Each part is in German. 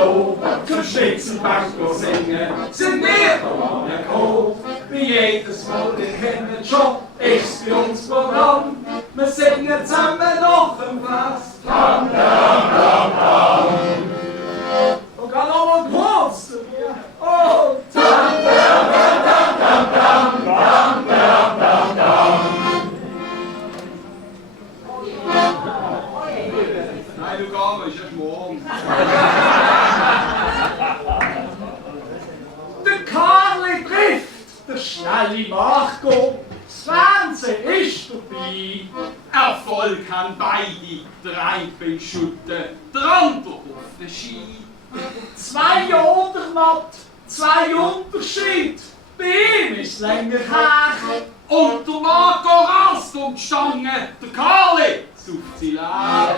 Klo, zum Schnitzelbank singen, sind wir da angekommen. Wie jedes Mal, wir kennen schon, ist für uns Programm. Wir singen zusammen noch im Fest. Dam, dam, dam, dam. Und kann noch mal groß zu mir. Oh, dam, dam, dam, dam, dam, dam, dam, dam, dam. Nein, du gar nicht, erst morgen. Der Karli trifft, der schnelle Marco. Das Fernsehen ist dabei. Erfolg haben beide. Der eine beim Schutten, der andere auf den Ski. 2 Jahre knapp, 2 Unterschied. Bei ihm ist es länger her. Und der Marco rast um die Stange. Der Karli sucht sie leer.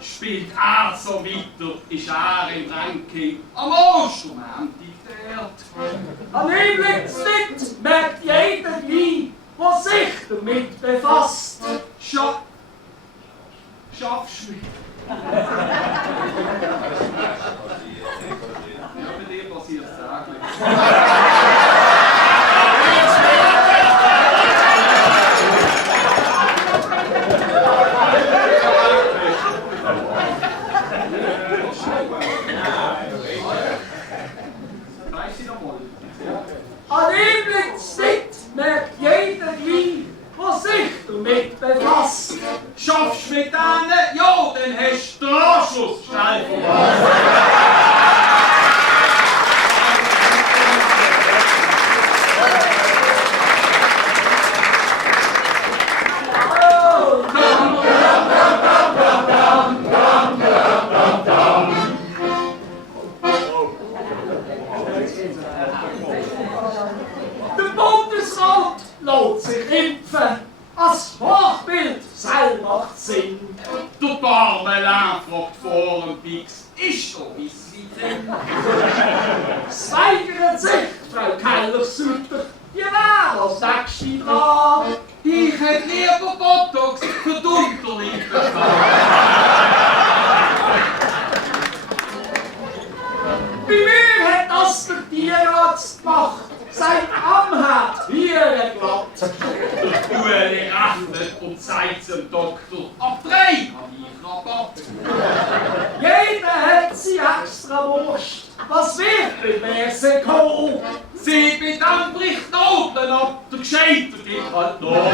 Spielt er so weiter, ist er im Ranking am Ostermann diktiert. An ihm liegt's nicht, merkt jeder gleich, der sich damit befasst. Schaffst du mit? Ja, bei dir passiert es täglich. An ihm liegt's nicht, merkt jeder gleich, der sich damit befasst. Schaffst du mit denen? Ja, dann hast du den Anschluss schnell vorbei. Lässt sich impfen, als Vorbild selber macht Sinn. Der Barmelin fragt vor dem Pix, ist doch wie sie denn? Es weigert sich, Frau Keller-Sutter, ihr wäre als Nächste dran. Ich hätte lieber Botox für die Unterlippe. Bei mir hat das der Tierarzt gemacht. Sein Amherd hier glatt. Der Ueli rechnet und sagt zum Doktor, ab 3 habe ich Rabatt. Jeder hat sie extra Wurst. Was wird bei Messe kommen? Sie bei dem bricht Noten ab, der Gescheiter geht halt noch.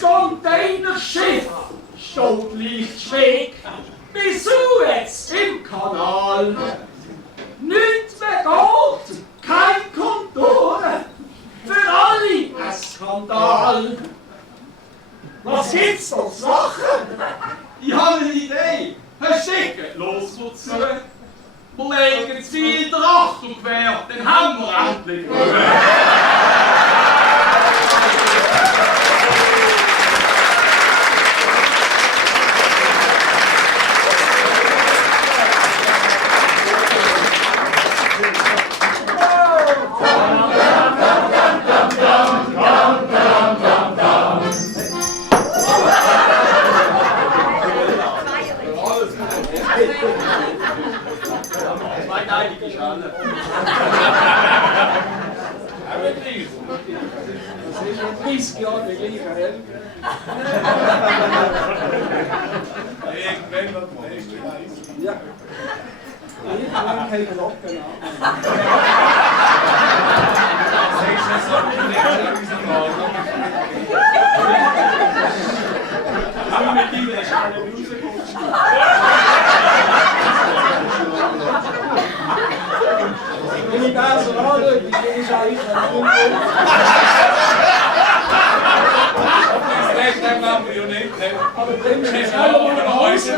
Containerschiff steht leicht schräg, bis Suez im Kanal. Nichts mehr geht, kein Konturen, für alle ein Skandal. Was gibt's da zu lachen? Ich habe eine Idee, Herr Schicken, los dazu. Wir legen es wieder Achtung quer, dann haben wir endlich Ruhe. Ja. Ich habe keine Glocken an. Aber mit ihm ist eine Bluse. das an, die ist eigentlich Dat machen wir nicht. aber bring mich Das schnell mal ist nach auch Hause.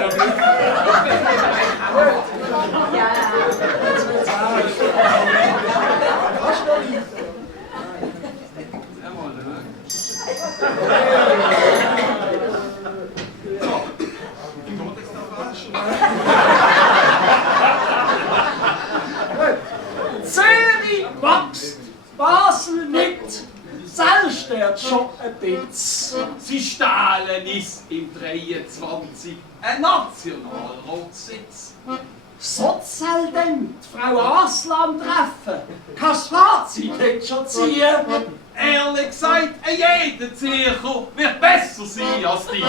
Jetzt wird's aus. Kannst du noch nicht? Zürich wächst, Basel nicht. Selbst schon ein bisschen. Sie stahlen ist im 23 ein Nationalratssitz. Soll denn die Frau Aslan treffen? Kein Fazit hätte schon ziehen. Ehrlich gesagt, jeder Zirkel wird besser sein als die.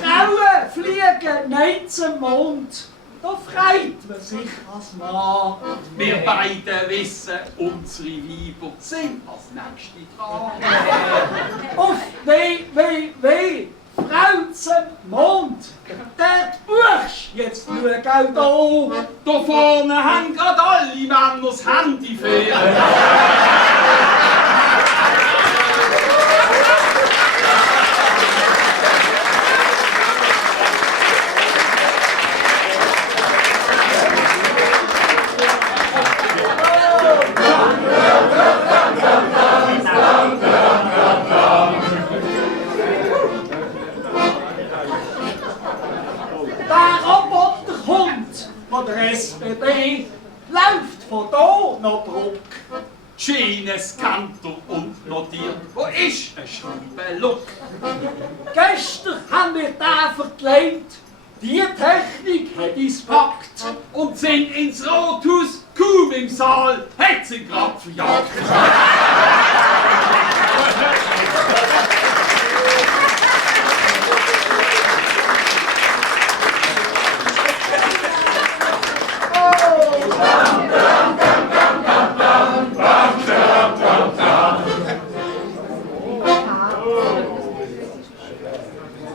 Frauen fliegen nicht zum Mond. Da freut man sich als Mann. Wir beide wissen, unsere Weiber sind als Nächste dran. Auf weh, Frau zum Mond. Der Bursch, jetzt schau auch da. Da vorne haben gerade alle Männer das Handy fehlen. Der Roboter kommt von der SBB, läuft von da nach Bruck. Schiene scannt und notiert, wo ist ein Schreibenlook? Gestern haben wir den verkleidet. Die Technik hat uns gepackt. Und sind ins Rathaus, kaum im Saal, hat sie grad verjagt.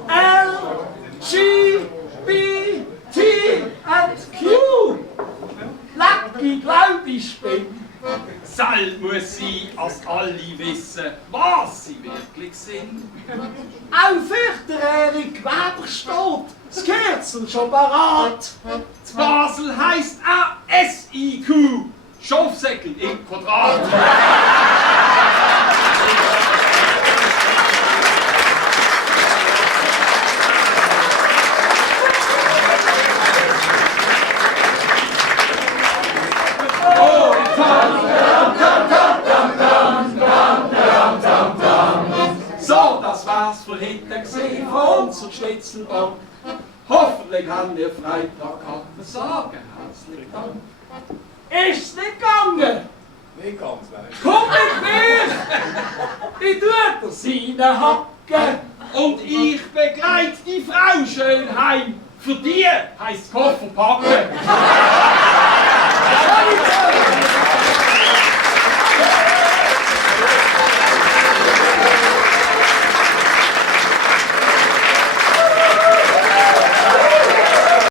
L, G, B, T und Q. Lucky, glaub ich bin. Sal muss sie, als alle wissen, was sie wirklich sind. Auch für den Erik Weber steht das Kürzel schon parat. Z Basel heisst auch SIQ, Schafsäckel im Quadrat. So, das war's für heute gesehen von unserer Schnitzelbank. Hoffentlich haben wir Freitag Karten sagen. Herzlichen Dank. Ist nicht gegangen. Nicht ganz, nein. Komm mit mir. Ich tue dir seine Hacken. Und ich begleite die Frau schön heim. Für die heisst Koffer packen.